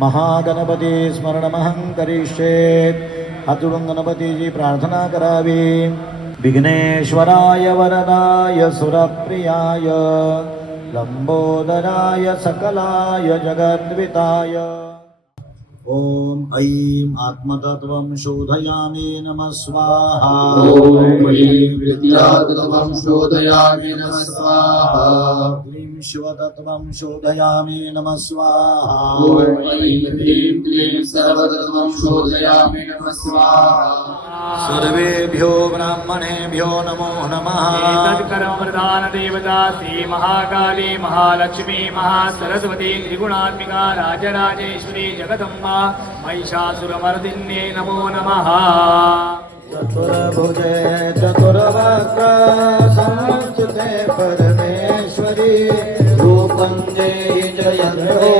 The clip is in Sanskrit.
महागणपति स्मरणमहं करिष्ये। हातून गणपतीची प्रार्थना करावी। विघ्नेश्वराय वरदाय सुरप्रियाय लंबोदराय सकलाय जगद्विताय। ओम ऐं आत्मतत्वं शोधयामि नमः स्वाहा। ओम ऐं विद्यातत्वं शोधयामि नमः स्वाहा। क्लीं शिवतत्वं शोधयामि नमः स्वाहा। ओम ऐं ह्रीं क्लीं सर्वतत्वं शोधयामि नमः स्वाहा। सर्वेभ्यो ब्राह्मणेभ्यो नमो नमः। एतत्कर्मप्रधान देवता श्री महाकाली महालक्ष्मी महासरस्वती त्रिगुणात्मिका राजराजेश्वरी जगदम्बा महिषासुरमर्दिन्ये नमो नमः। चतुर्भुजे चतुर्वक्त्र संस्थिते परमेश्वरी रूपं देहि जयन्ते